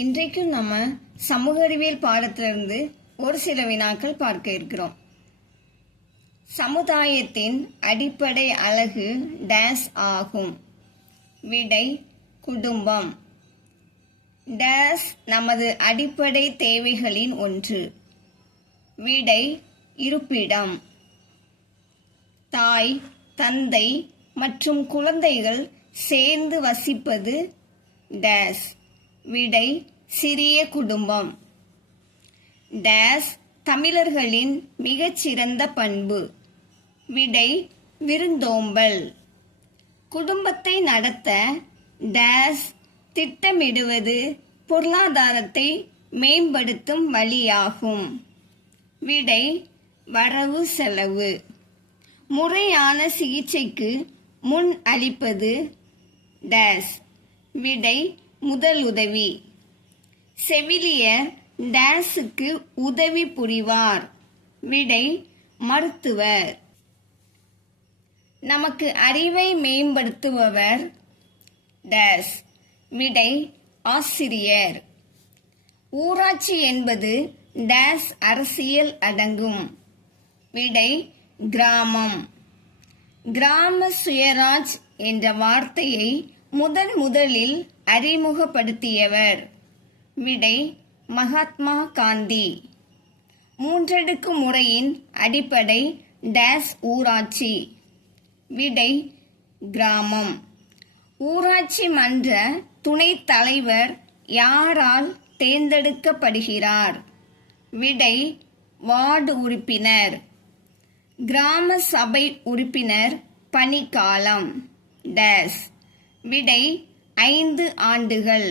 இன்றைக்கும் நம்ம சமூக அறிவியல் பாடத்திலிருந்து ஒரு சில வினாக்கள் பார்க்க இருக்கிறோம். சமுதாயத்தின் அடிப்படை அலகு டேஸ் ஆகும். விடை குடும்பம். டேஸ் நமது அடிப்படை தேவைகளின் ஒன்று. விடை இருப்பிடம். தாய், தந்தை மற்றும் குழந்தைகள் சேர்ந்து வசிப்பது டேஸ். விடை சிறிய குடும்பம். டேஸ் தமிழர்களின் மிகச்சிறந்த பண்பு. விடை விருந்தோம்பல். குடும்பத்தை நடத்த டேஸ் திட்டமிடுவது பொருளாதாரத்தை மேம்படுத்தும் வழியாகும். விடை வரவு செலவு. முறையான சிகிச்சைக்கு முன் அளிப்பது டேஸ். விடை முதலுதவி. செவிலியர் டேஸுக்கு உதவி புரிவார். விடை மருத்துவர். நமக்கு அறிவை மேம்படுத்துபவர் டேஸ். விடை ஆசிரியர். ஊராட்சி என்பது டேஸ் அரசியல் அடங்கும். விடை கிராமம். கிராம சுயராஜ் என்ற வார்த்தையை முதலில் அறிமுகப்படுத்தியவர். விடை மகாத்மா காந்தி. மூன்றடுக்கு முறையின் அடிப்படை டேஸ் ஊராட்சி. விடை கிராமம். ஊராட்சி மன்ற துணைத் தலைவர் யாரால் தேர்ந்தெடுக்கப்படுகிறார்? விடை வார்டு உறுப்பினர். கிராம சபை உறுப்பினர் பணிக்காலம் டேஸ். விடை 5 ஆண்டுகள்.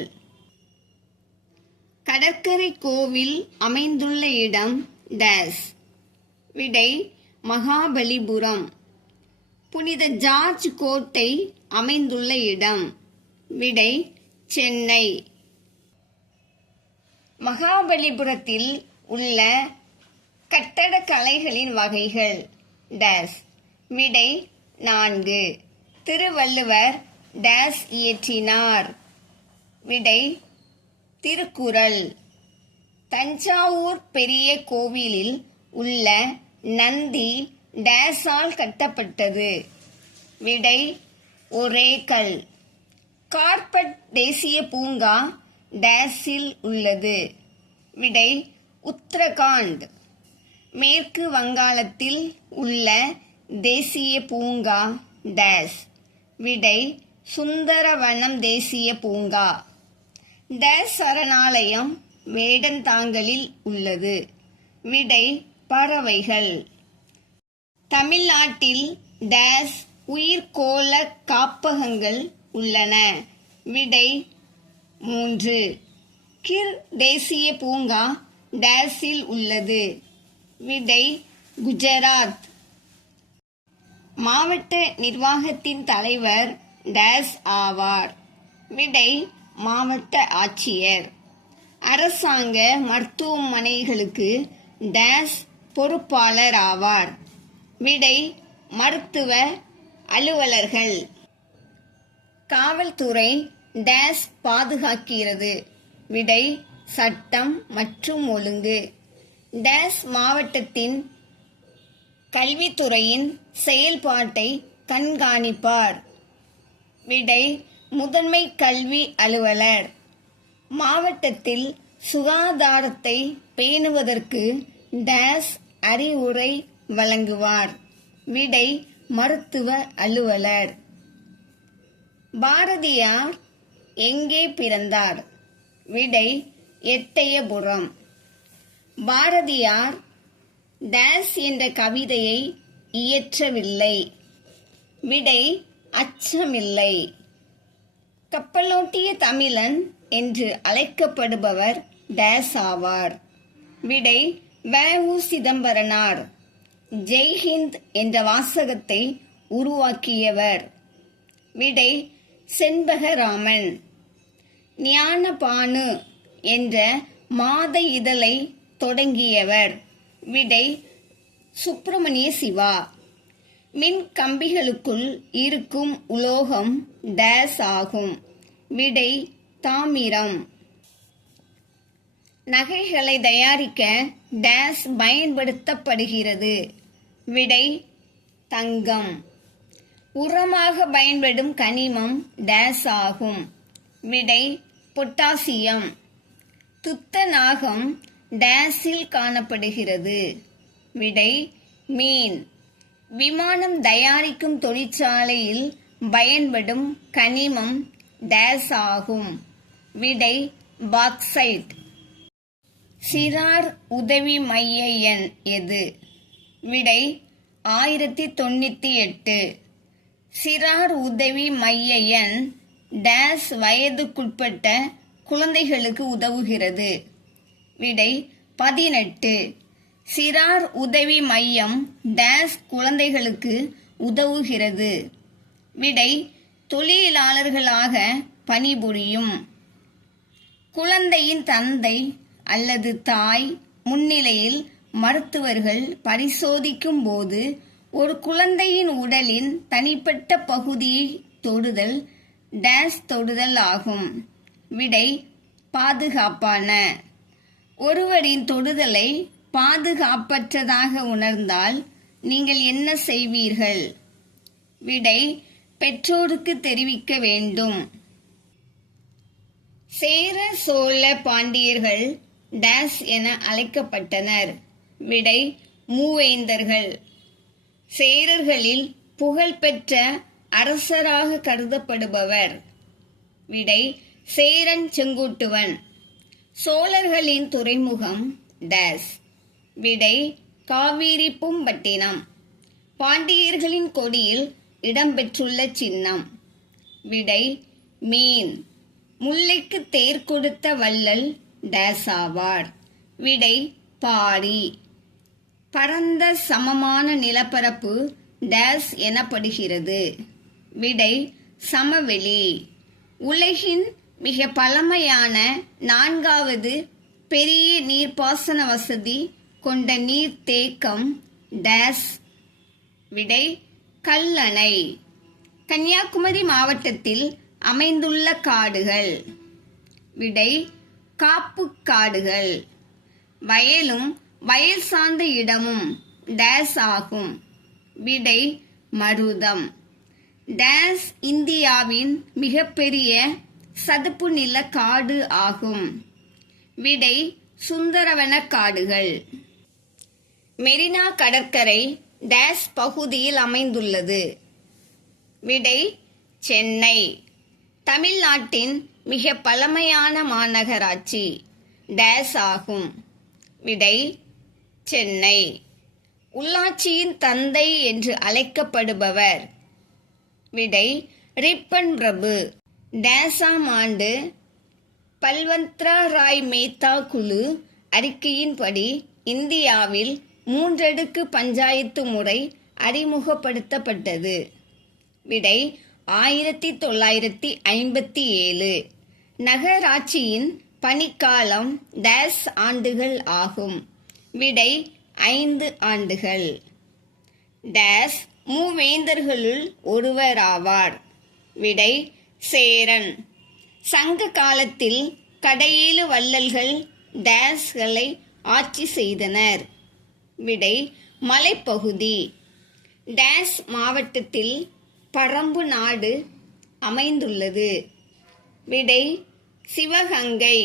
கடற்கரை கோவில் அமைந்துள்ள இடம் டேஸ். விடை மகாபலிபுரம். புனித ஜார்ஜ் கோட்டை அமைந்துள்ள இடம். விடை சென்னை. மகாபலிபுரத்தில் உள்ள கட்டடக்கலைகளின் வகைகள் டேஸ். விடை 4. திருவள்ளுவர் டேஸ் இயற்றினார். விடை திருக்குறள். தஞ்சாவூர் பெரிய கோவிலில் உள்ள நந்தி டேஸால் கட்டப்பட்டது. விடை ஒரே கல். கார்பட் தேசிய பூங்கா டேஸில் உள்ளது. விடை உத்தரகாண்ட். மேற்கு வங்காளத்தில் உள்ள தேசிய பூங்கா டேஸ். விடை சுந்தரவனம் தேசிய பூங்கா. டேஸ் சரணாலயம் வேடந்தாங்கலில் உள்ளது. விடை பறவைகள். தமிழ்நாட்டில் டேஸ் உயிர்கோள காப்பகங்கள் உள்ளன. விடை 3. கிர் தேசிய பூங்கா டேஸில் உள்ளது. விடை குஜராத். மாவட்ட நிர்வாகத்தின் தலைவர் டேஸ் ஆவார். விடை மாவட்ட ஆட்சியர். அரசாங்க மருத்துவமனைகளுக்கு டேஸ் பொறுப்பாளர் ஆவார். விடை மருத்துவ அலுவலர்கள். காவல்துறை டேஸ் பாதுகாக்கிறது. விடை சட்டம் மற்றும் ஒழுங்கு. டேஸ் மாவட்டத்தின் கல்வித்துறையின் செயல்பாட்டை கண்காணிப்பார். விடை முதன்மை கல்வி அலுவலர். மாவட்டத்தில் சுகாதாரத்தை பேணுவதற்கு டேஸ் அறிவுரை வழங்குவார். விடை மருத்துவ அலுவலர். பாரதியார் எங்கே பிறந்தார்? விடை எட்டயபுரம். பாரதியார் டேஸ் என்ற கவிதையை இயற்றவில்லை. விடை அச்சமில்லை. கப்பலோட்டிய தமிழன் என்று அழைக்கப்படுபவர் டேஸ் ஆவார். விடை வ.உ. சிதம்பரனார். ஜெய்ஹிந்த் என்ற வாசகத்தை உருவாக்கியவர். விடை செண்பகராமன். ஞானபானு என்ற மாத இதழை தொடங்கியவர். விடை சுப்பிரமணிய சிவா. மின் கம்பிகளுக்குள் இருக்கும் உலோகம் டேஸ் ஆகும். விடை தாமிரம். நகைகளை தயாரிக்க டேஸ் பயன்படுத்தப்படுகிறது. விடை தங்கம். உரமாக பயன்படும் கனிமம் டேஸ் ஆகும். விடை பொட்டாசியம். துத்தநாகம் டேஸில் காணப்படுகிறது. விடை மீன். விமானம் தயாரிக்கும் தொழிற்சாலையில் பயன்படும் கனிமம் டேஸ் ஆகும். விடை பாக்சைட். சிறார் உதவி மைய எண் எது? விடை 1098. சிறார் உதவி மைய எண் டேஸ் வயதுக்குட்பட்ட குழந்தைகளுக்கு உதவுகிறது. விடை 18. சிறார் உதவி மையம் டேஸ் குழந்தைகளுக்கு உதவுகிறது. விடை தொழிலாளர்களாக பணிபுரியும். குழந்தையின் தந்தை அல்லது தாய் முன்னிலையில் மருத்துவர்கள் பரிசோதிக்கும் போது ஒரு குழந்தையின் உடலின் தனிப்பட்ட பகுதியை தொடுதல் டேஸ் தொடுதல் ஆகும். விடை பாதுகாப்பான. ஒருவரின் தொடுதலை பாதுகாப்பற்றதாக உணர்ந்தால் நீங்கள் என்ன செய்வீர்கள்? விடை பெற்றோருக்கு தெரிவிக்க வேண்டும். சேர சோழ பாண்டியர்கள் டேஸ் என அழைக்கப்பட்டனர். விடை மூவேந்தர்கள். சேரர்களில் புகழ்பெற்ற அரசராக கருதப்படுபவர். விடை சேரன் செங்குட்டுவன். சோழர்களின் துறைமுகம் டேஸ். விடை காவிரி பூம்பட்டினம். பாண்டியர்களின் கொடியில் இடம்பெற்றுள்ள சின்னம். விடை மீன். முல்லைக்கு தேர் கொடுத்த வள்ளல் டேஸ் ஆவார். விடை பாரி. பரந்த சமமான நிலப்பரப்பு டேஸ் எனப்படுகிறது. விடை சமவெளி. உலகின் மிக பழமையான 4வது பெரிய நீர்ப்பாசன வசதி கொண்ட நீர்த்தேக்கம் டேஸ். விடை கல்லணை. கன்னியாகுமரி மாவட்டத்தில் அமைந்துள்ள காடுகள். விடை காப்பு காடுகள். வயலும் வயல் சார்ந்த இடமும் டேஸ் ஆகும். விடை மருதம். டேஸ் இந்தியாவின் மிகப்பெரிய சதுப்பு நில காடு ஆகும். விடை சுந்தரவன காடுகள். மெரினா கடற்கரை டேஸ் பகுதியில் அமைந்துள்ளது. விடை சென்னை. தமிழ்நாட்டின் மிக பழமையான மாநகராட்சி டேஸ் ஆகும். விடை சென்னை. உள்ளாட்சியின் தந்தை என்று அழைக்கப்படுபவர். விடை ரிப்பன் பிரபு. டேஸாம் ஆண்டு பல்வந்த்ரா ராய் மேத்தா குழு அறிக்கையின்படி இந்தியாவில் 3 அடுக்கு பஞ்சாயத்து முறை அறிமுகப்படுத்தப்பட்டது. விடை 1957. நகராட்சியின் பணிக்காலம் டேஸ் ஆண்டுகள் ஆகும். விடை 5 ஆண்டுகள். டேஸ் மூவேந்தர்களுள் ஒருவராவார். விடை சேரன். சங்க காலத்தில் கடையேழு வள்ளல்கள் டேஸ்களை ஆட்சி செய்தனர். விடை மலைப்பகுதி. டேஸ் மாவட்டத்தில் பரம்பு நாடு அமைந்துள்ளது. விடை சிவகங்கை.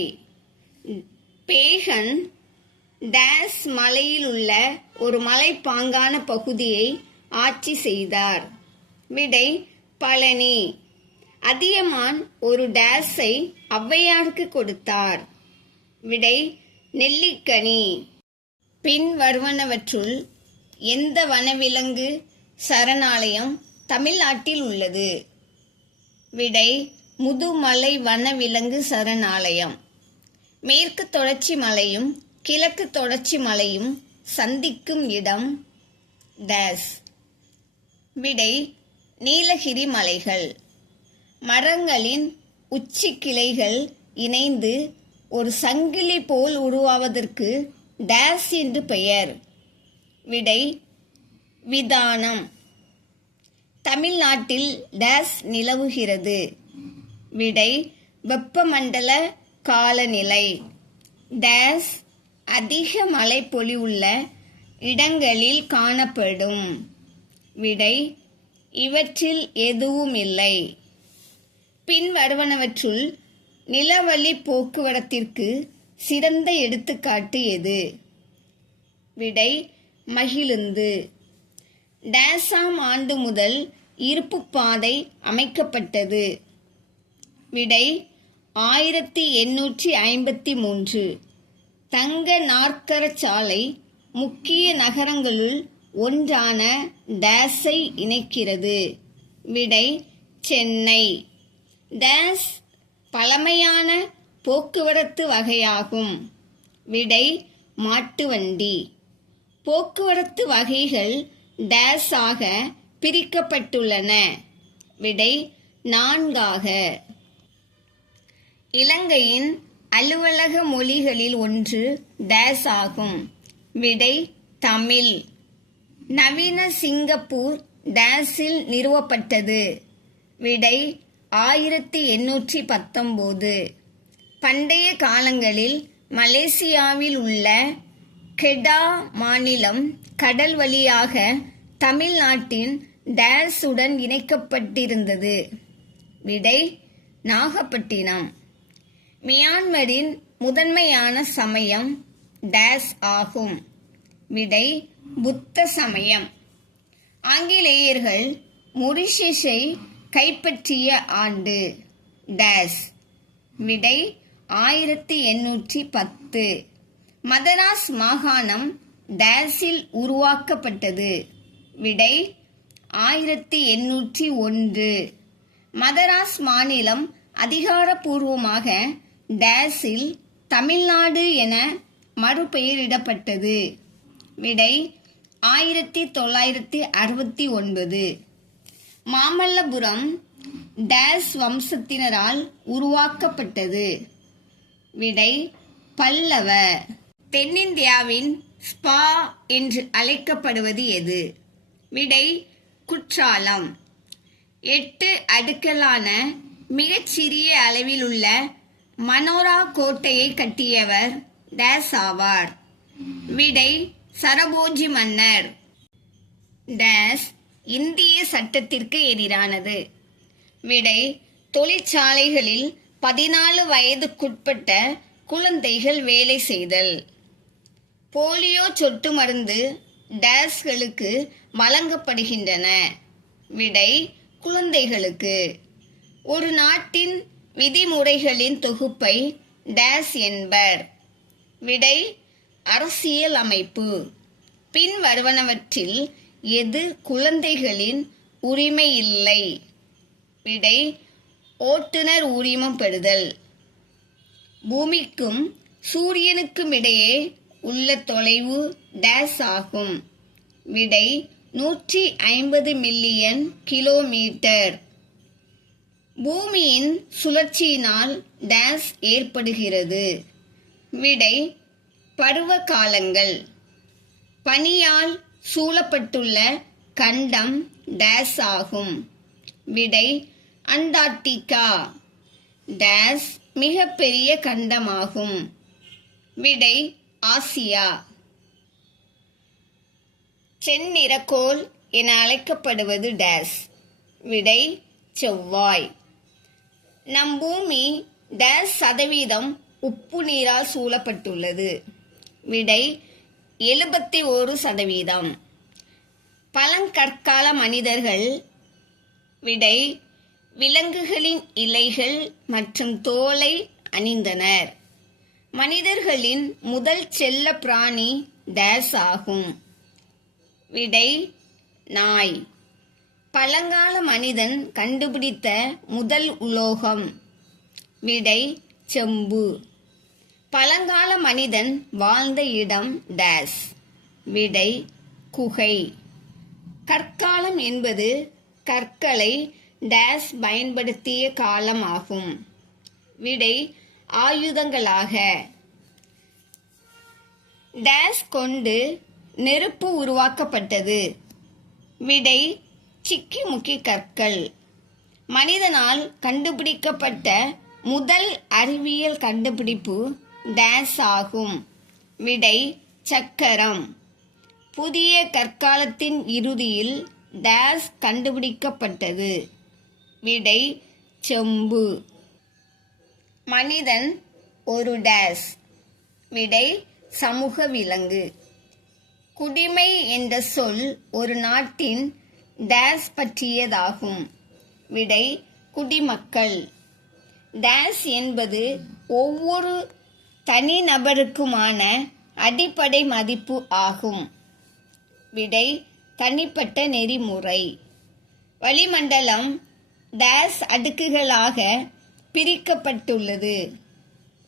பேகன் டேஸ் மலையில் உள்ள ஒரு மலைப்பாங்கான பகுதியை ஆட்சி செய்தார். விடை பழனி. அதியமான் ஒரு டேஸை ஔவையாருக்கு கொடுத்தார். விடை நெல்லிக்கனி. பின் வருவனவற்றுள் எந்த வனவிலங்கு சரணாலயம் தமிழ்நாட்டில் உள்ளது? விடை முதுமலை வனவிலங்கு சரணாலயம். மேற்கு தொடர்ச்சி மலையும் கிழக்கு தொடர்ச்சி மலையும் சந்திக்கும் இடம் டேஸ். விடை நீலகிரி மலைகள். மரங்களின் உச்சி கிளைகள் இணைந்து ஒரு சங்கிலி போல் உருவாவதற்கு டேஸ் என்று பெயர். விடை விதானம். தமிழ்நாட்டில் டேஸ் நிலவுகிறது. விடை வெப்பமண்டல காலநிலை. டேஸ் அதிக மழைப்பொழிவுள்ள இடங்களில் காணப்படும். விடை இவற்றில் எதுவும் இல்லை. பின்வருவனவற்றுள் நிலவழி போக்குவரத்திற்கு சிறந்த எடுத்துக்காட்டு எது? விடை மகிழுந்து. டேஸாம் ஆண்டு முதல் இருப்பு பாதை அமைக்கப்பட்டது? விடை 1853. தங்க நாற்கரச் சாலை முக்கிய நகரங்களுள் ஒன்றான டேஸை இணைக்கிறது? விடை சென்னை. டேஸ் பழமையான போக்குவரத்து வகையாகும்? விடை மாட்டுவண்டி. போக்குவரத்து வகைகள் டேஸ் ஆக பிரிக்கப்பட்டுள்ளன? விடை 4ஆக. இலங்கையின் அலுவலக மொழிகளில் ஒன்று டேஸ் ஆகும்? விடை தமிழ். நவீன சிங்கப்பூர் டேஸில் நிறுவப்பட்டது? விடை 1819. பண்டைய காலங்களில் மலேசியாவில் உள்ள கெடா மாநிலம் கடல் வழியாக தமிழ்நாட்டின் டேஸுடன் இணைக்கப்பட்டிருந்தது? விடை நாகப்பட்டினம். மியான்மரின் முதன்மையான சமயம் டேஸ் ஆகும்? விடை புத்த சமயம். ஆங்கிலேயர்கள் மொரிஷியஸை கைப்பற்றிய ஆண்டு டேஸ்? விடை 1810. மதராஸ் மாகாணம் டேஸில் உருவாக்கப்பட்டது? விடை 1801. மதராஸ் மாநிலம் அதிகாரப்பூர்வமாக டேஸில் தமிழ்நாடு என மறுபெயரிடப்பட்டது? விடை 1969. மாமல்லபுரம் டேஸ் வம்சத்தினரால் உருவாக்கப்பட்டது? விடை பல்லவ. தென்னிந்தியாவின் ஸ்பா என்று அழைக்கப்படுவது எது? விடை குற்றாலம். 8 அடுக்கலான மிகச்சிறிய அளவில் உள்ள மனோரா கோட்டையை கட்டியவர் டேஸ் ஆவார்? விடை சரபோஜி மன்னர். டேஸ் இந்திய சட்டத்திற்கு எதிரானது? விடை தொழிற்சாலைகளில் 14 வயதுக்குட்பட்ட குழந்தைகள் வேலை செய்தல். போலியோ சொட்டு மருந்து டேஸ்களுக்கு வழங்கப்படுகின்றன? விடை குழந்தைகளுக்கு. ஒரு நாட்டின் விதிமுறைகளின் தொகுப்பை டேஸ் என்பர்? விடை அரசியல் அமைப்பு. பின் வருவனவற்றில் எது குழந்தைகளின் உரிமை இல்லை? விடை ஓட்டுநர் உரிமம் பெறுதல். பூமிக்கும் சூரியனுக்கும் இடையே உள்ள தொலைவு டேஸ் ஆகும்? விடை 150 மில்லியன் கிலோமீட்டர். பூமியின் சுழற்சியினால் டேஸ் ஏற்படுகிறது? விடை பருவ காலங்கள். பனியால் சூழப்பட்டுள்ள கண்டம் டேஸ் ஆகும்? விடை அண்டார்டிகா. டேஸ் மிகப்பெரிய கண்டமாகும்? விடை ஆசியா. செந்நிறக்கோள் என அழைக்கப்படுவது டேஸ்? விடை செவ்வாய். நம் பூமி டேஸ் சதவீதம் உப்பு நீரால் சூழப்பட்டுள்ளது? விடை 71%. பழங்கற்கால மனிதர்கள்? விடை விலங்குகளின் இலைகள் மற்றும் தோலை அணிந்தனர். மனிதர்களின் முதல் செல்ல பிராணி டேஸ் ஆகும்? விடை நாய். பழங்கால மனிதன் கண்டுபிடித்த முதல் உலோகம்? விடை செம்பு. பழங்கால மனிதன் வாழ்ந்த இடம் டேஸ்? விடை குகை. கற்காலம் என்பது கற்களை டேஸ் பயன்படுத்திய காலம் ஆகும்? விடை ஆயுதங்களாக. டேஸ் கொண்டு நெருப்பு உருவாக்கப்பட்டது? விடை சிக்கிமுக்கி கற்கள். மனிதனால் கண்டுபிடிக்கப்பட்ட முதல் அறிவியல் கண்டுபிடிப்பு டேஸ் ஆகும். விடை சக்கரம். புதிய கற்காலத்தின் இறுதியில் டேஸ் கண்டுபிடிக்கப்பட்டது. விடை செம்பு. மனிதன் ஒரு டேஸ். விடை சமூக விலங்கு. குடிமை என்ற சொல் ஒரு நாட்டின் டேஸ் பற்றியதாகும். விடை குடிமக்கள். டேஸ் என்பது ஒவ்வொரு தனிநபருக்குமான அடிப்படை மதிப்பு ஆகும். விடை தனிப்பட்ட நெறிமுறை. வளிமண்டலம் டேஸ் அடுக்குகளாக பிரிக்கப்பட்டுள்ளது.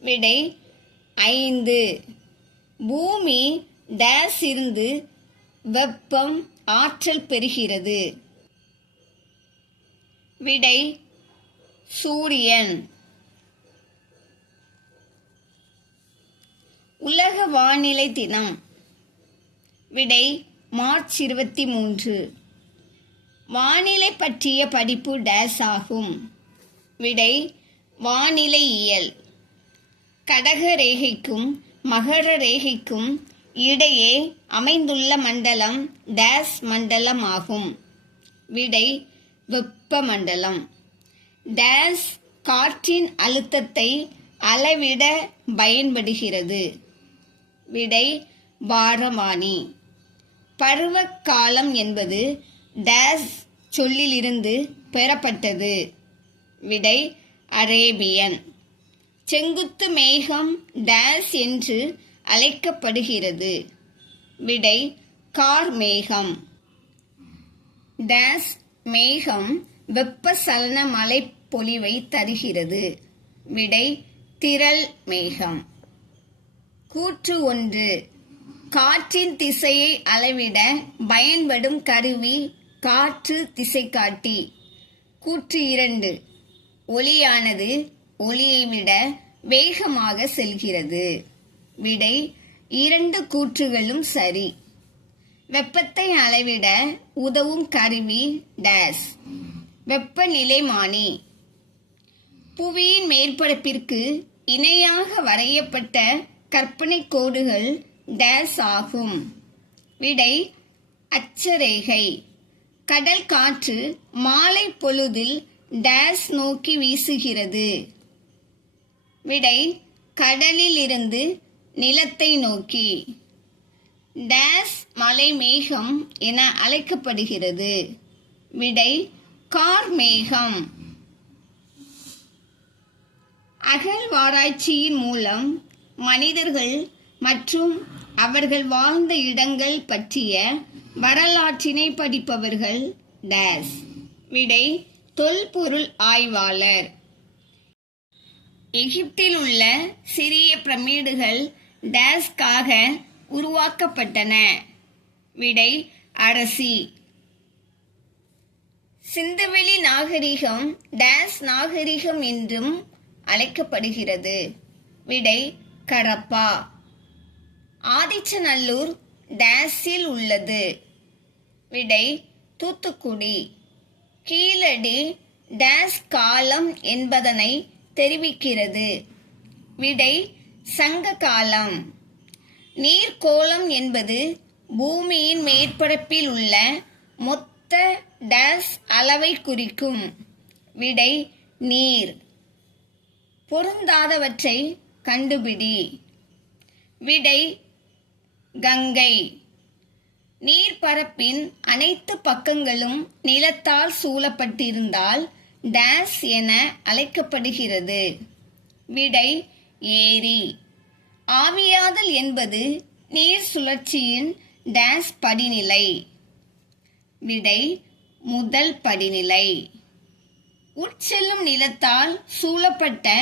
விடை 5. பூமி டேஸ் இருந்து வெப்பம் ஆற்றல் பெறுகிறது. விடை சூரியன். உலக வானிலை தினம். விடை மார்ச் 23. வானிலை பற்றிய படிப்பு டேஸ் ஆகும். விடை வானிலையியல். கடக ரேகைக்கும் மகர ரேகைக்கும் இடையே அமைந்துள்ள மண்டலம் டேஸ் மண்டலம் ஆகும். விடை வெப்பமண்டலம். டேஸ் காற்றின் அழுத்தத்தை அளவிட பயன்படுகிறது. விடை பாரமானி. பருவகாலம் என்பது டேஸ் சொல்லிலிருந்து பெறப்பட்டது. விடை அரேபியன். செங்குத்து மேகம் டேஸ் என்று அழைக்கப்படுகிறது. விடை கார்மேகம். டேஸ் மேகம் வெப்பசலன மழை பொழிவை தருகிறது. விடை திரள் மேகம். கூற்று 1. காற்றின் திசையை அளவிட பயன்படும் கருவி காற்று திசைகாட்டி. கூற்று 2. ஒளியானது ஒளியை விட வேகமாக செல்கிறது. விடை 2 கூற்றுகளும் சரி. வெப்பத்தை அளவிட உதவும் கருவி டேஸ். வெப்பநிலைமானி. புவியின் மேற்பரப்பிற்கு இணையாக வரையப்பட்ட கற்பனை கோடுகள் டேஸ் ஆகும். விடை அட்சரேகை. கடல் காற்று மாலை பொழுதில் டேஸ் நோக்கி வீசுகிறது. விடை கடலில் இருந்து நிலத்தை நோக்கி. டேஸ் மலை மேகம் என அழைக்கப்படுகிறது. விடை கார்மேகம். அகழ்வாராய்ச்சியின் மூலம் மனிதர்கள் மற்றும் அவர்கள் வாழ்ந்த இடங்கள் பற்றிய வரலாற்றினை படிப்பவர்கள் டேஸ். விடை தொல்பொருள் ஆய்வாளர். எகிப்தில் உள்ள சிறிய பிரமிடுகள் டேஸ்காக உருவாக்கப்பட்டன. விடை அரசி. சிந்துவெளி நாகரிகம் டேஸ் நாகரிகம் என்றும் அழைக்கப்படுகிறது. விடை கடப்பா. ஆதிச்சநல்லூர் டேஸில் உள்ளது. விடை தூத்துக்குடி. கீழடி டேஸ் காலம் என்பதனை தெரிவிக்கிறது. விடை சங்க காலம். நீர்க்கோளம் என்பது பூமியின் மேற்பரப்பில் உள்ள மொத்த டேஸ் அளவை குறிக்கும். விடை நீர். பொருந்தாதவற்றை கண்டுபிடி. விடை கங்கை. நீர்ப்பரப்பின் அனைத்து பக்கங்களும் நிலத்தால் சூழப்பட்டிருந்தால் டேஸ் என அழைக்கப்படுகிறது. விடை ஏரி. ஆவியாதல் என்பது நீர் சுழற்சியின் டேஸ் படிநிலை. விடை முதல் படிநிலை. உட்செல்லும் நிலத்தால் சூழப்பட்ட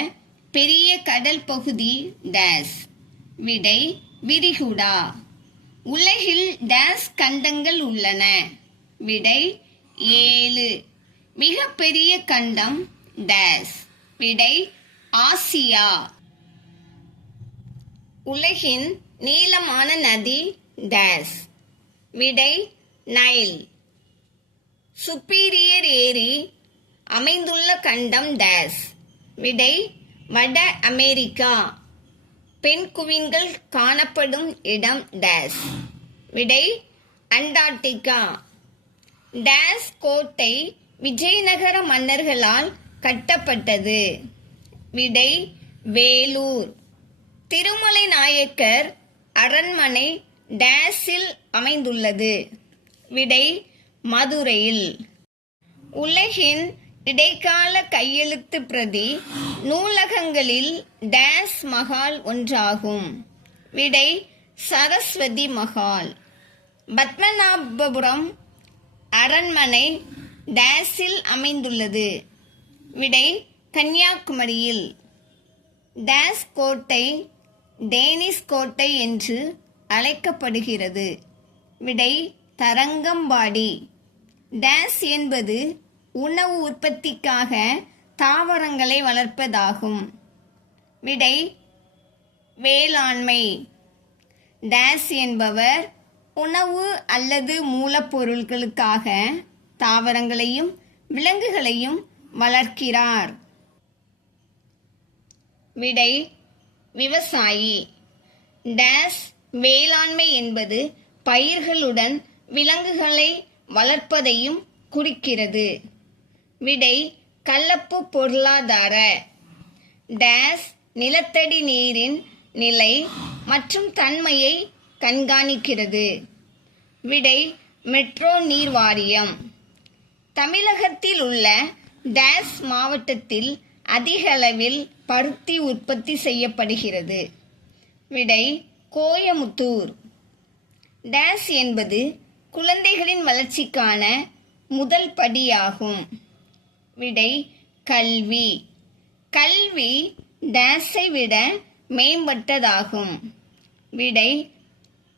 பெரிய கடல் பகுதி டேஸ். விடை விரிகுடா. உலகில் டேஸ் கண்டங்கள் உள்ளன. விடை 7. மிகப்பெரிய கண்டம் டேஸ். விடை ஆசியா. உலகின் நீளமான நதி டேஸ். விடை நைல். சுப்பீரியர் ஏரி அமைந்துள்ள கண்டம் டேஸ். விடை வட அமெரிக்கா. பெண்குவின்கள் காணப்படும் இடம் டேஸ். விடை அண்டார்டிகா. டேஸ் கோட்டை விஜயநகர மன்னர்களால் கட்டப்பட்டது. விடை வேலூர். திருமலை நாயக்கர் அரண்மனை டேஸில் அமைந்துள்ளது. விடை மதுரையில். உலகின் இடைக்கால கையெழுத்து பிரதி நூலகங்களில் டேஸ் மஹால் ஒன்றாகும். விடை சரஸ்வதி மஹால். பத்மநாபபுரம் அரண்மனை டேஸில் அமைந்துள்ளது. விடை கன்னியாகுமரியில். டேஸ் கோட்டை டேனிஷ் கோட்டை என்று அழைக்கப்படுகிறது. விடை தரங்கம்பாடி. டேஸ் என்பது உணவு உற்பத்திக்காக தாவரங்களை வளர்ப்பதாகும். விடை வேளாண்மை. டேஸ் என்பவர் உணவு அல்லது மூலப்பொருட்களுக்காக தாவரங்களையும் விலங்குகளையும் வளர்க்கிறார். விடை விவசாயி. டேஸ் வேளாண்மை என்பது பயிர்களுடன் விலங்குகளை வளர்ப்பதையும் குறிக்கிறது. விடை கலப்பு பொருளாதார. டேஸ் நிலத்தடி நீரின் நிலை மற்றும் தன்மையை கண்காணிக்கிறது. விடை மெட்ரோ நீர் வாரியம். தமிழகத்தில் உள்ள டேஸ் மாவட்டத்தில் அதிக அளவில் பருத்தி உற்பத்தி செய்யப்படுகிறது. விடை கோயமுத்தூர். டேஸ் என்பது குழந்தைகளின் வளர்ச்சிக்கான முதல் படியாகும். விடை கல்வி. கல்வி டேஸை விட மேம்பட்டதாகும். விடை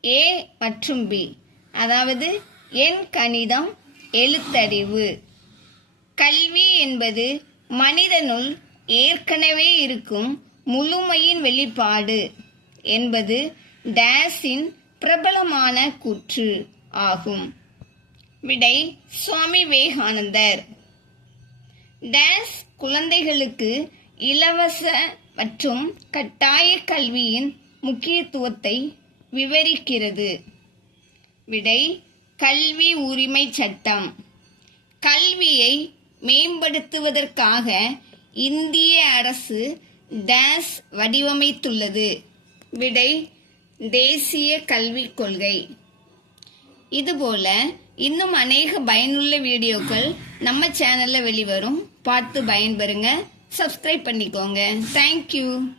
ஏ மற்றும் பி, அதாவது எண் கணிதம், எழுத்தறிவு. கல்வி என்பது மனிதனுள் ஏற்கனவே இருக்கும் முழுமையின் வெளிப்பாடு என்பது டேஸின் பிரபலமான கூற்று ஆகும். விடை சுவாமி விவேகானந்தர். டேஸ் குழந்தைகளுக்கு இலவச மற்றும் கட்டாய கல்வியின் முக்கியத்துவத்தை விவரிக்கிறது. விடை கல்வி உரிமை சட்டம். கல்வியை மேம்படுத்துவதற்காக இந்திய அரசு டேஸ் வடிவமைத்துள்ளது. விடை தேசிய கல்விக் கொள்கை. இதுபோல இன்னும் அநேக பயனுள்ள வீடியோக்கள் நம்ம சேனல்ல வெளிவரும். பார்த்து பயன்பெறுங்க. சப்ஸ்கிரைப் பண்ணிக்கோங்க. தேங்க்யூ.